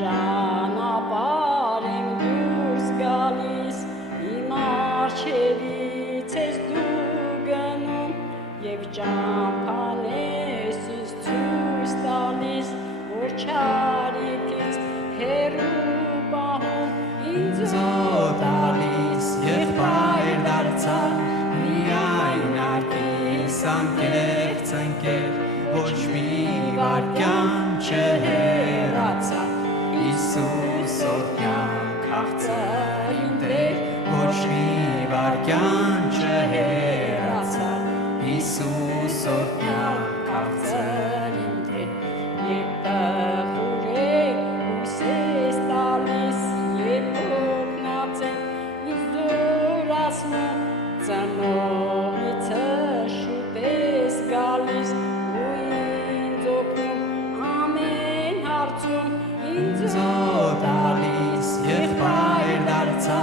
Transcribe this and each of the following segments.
ճանապարհ եմ դուրս գալիս, իմ առջևից ես դու գնում, և ճամփան ես ինձ ցույց տալիս, որ չարիքից հեռու պահում, ինձ օտարից եղբայր դարձա, միայն արկիս անկեղծ ընկեր, ոչ մի վայրկյան չհեռացա, Հիսուս օրհնյալ քաղցր իմ Տեր, ոչ մի վայրկյան չհեռացա, Հիսուս օրհնյալ քաղցր իմ Տեր, երբ տխուր է հույս ես տալիս, երբ հոգնած եմ ինձ զորացնում, ծնողիցը շուտ ես գալիս, ու ինձ օգնում ամեն հարցում, ինձ օտարից եղբայր դարձա,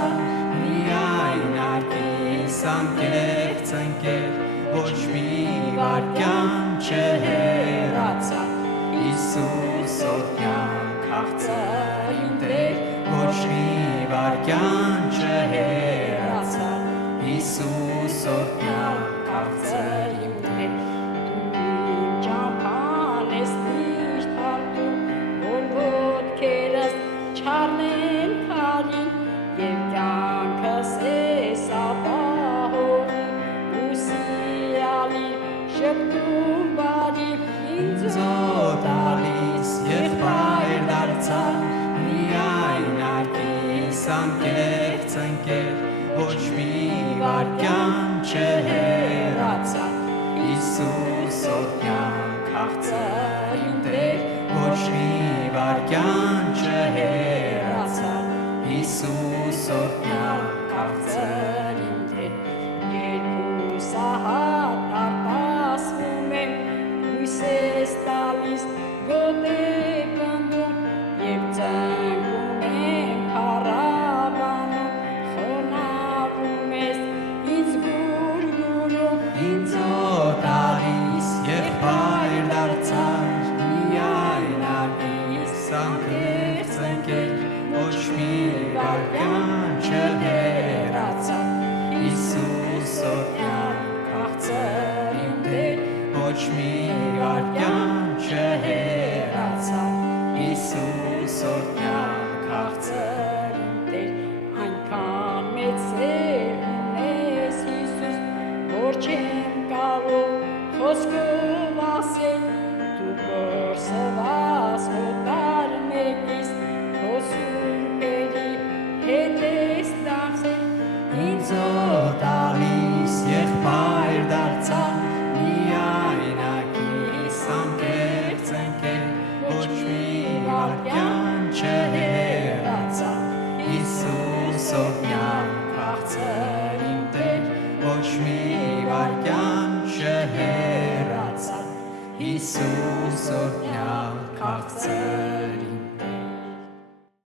միայն արկիս անկեղծ ընկեր, ոչ մի վայրկյան չհեռացա, Հիսուս օրհնյալ քաղցր իմ Տեր, ոչ մի վայրկյան չհեռացա, Հիսուս օրհնյալ քաղցր իմ Տեր, դու իմ ճամփան ես միշտ հարգում, որ ոտքերս չառնեն քարին, և կյանքս ես ապահովում, ու սիրալիր շփում բարի, ինձ օտարից եղբայր դարձա, միայն արկիս անկեղծ ընկեր, ոչ մի վայրկյան չհեռացա, Հիսուս օրհնյալ քաղցր իմ Տեր, ոչ մի վայրկյան չհեռացա, Հիսուս օրհնյալ քաղցր իմ Տեր, երբ հուսահատ արտասվում եմ, հույս ես տալիս, գոտ է պնդում, և ծնկում եմ փառաբանում, խոնարհվում ես ինձ գուրգուրում, ինձ օտարից եղբայր դարձար, միայն արկիս անկեղծ ընկեր, ոչ մի վայրկյան չհեռացա, Հիսուս օրհնյալ քաղցր իմ Տեր, ոչ մի վայրկյան չհեռացա, Հիսուս օրհնյալ քաղցր իմ Տեր, այնքան մեծ սեր ունես Հիսուս, որ չեմ կարող խոսքով ասել, դու կորսված օտար մեկից, քո սուրբերի հետ ես դարձել, ինձ օտարից եղբայր դարձա, միայն արկիս անկեղծ ընկեր, ոչ մի վայրկյան չհեռացա, Հիսուս օրհնյալ քաղցր իմ Տեր, ոչ մի վայրկյան չհեռացա, Հիսուս օրհնյալ քաղցր